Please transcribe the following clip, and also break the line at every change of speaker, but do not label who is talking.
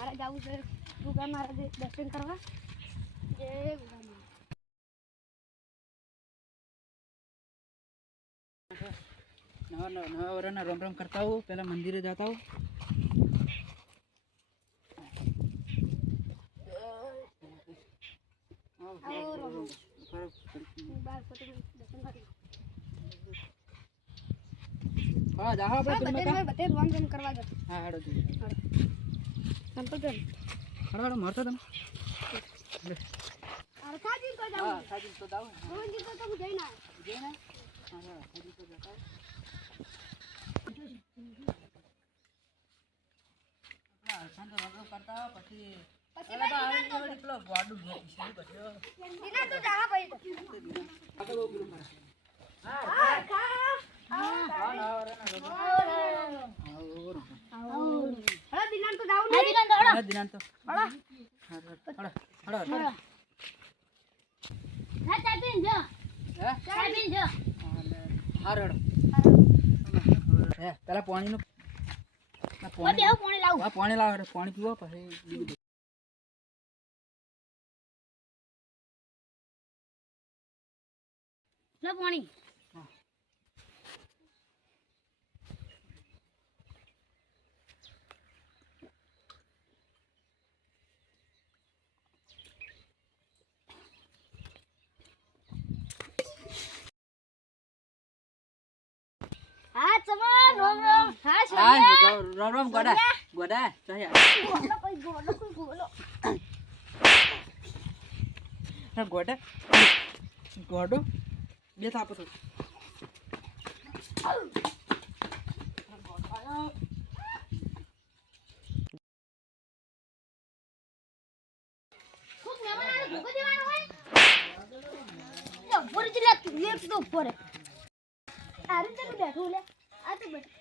મારે જવું છે ગુગા મહારાજે દર્શન કરવા જય ગુગા મહારાજ
નવા નવા નવા વરાના રામ રામ કરતા હો પહેલા મંદિરે જતા હો
આવો રામ રામ. હું બાર ફોટો દર્શન કરી
હા જાહો આપણે
હા,
પેલું
બધે
મકા.
બધે રોમ રોમ કરવા જતો
હા હેડો હેડો મારતો તમે
અરખાજી
હા, દિનાંત તો. હા, હા, હેડો, હેડો, હેડો.
હા ચાટીન જો
હે?
ચાટીન જો
હા, હેડો. હે, પેલા પાણી
દેવ પાણી લાવું
લાવો પાણી પીવો પછી
લો પાણી હા ચમન રોમ રોમ. હા
હા, રામ રામ ગોડા. ગોડા ચાહ્યા.
ગોલો કોઈ ગોલો કોઈ ગોલો
હા, ગોડા. ગોડો. બે થાપો તો
એક તું બેઠું લે. આ તો બેઠ.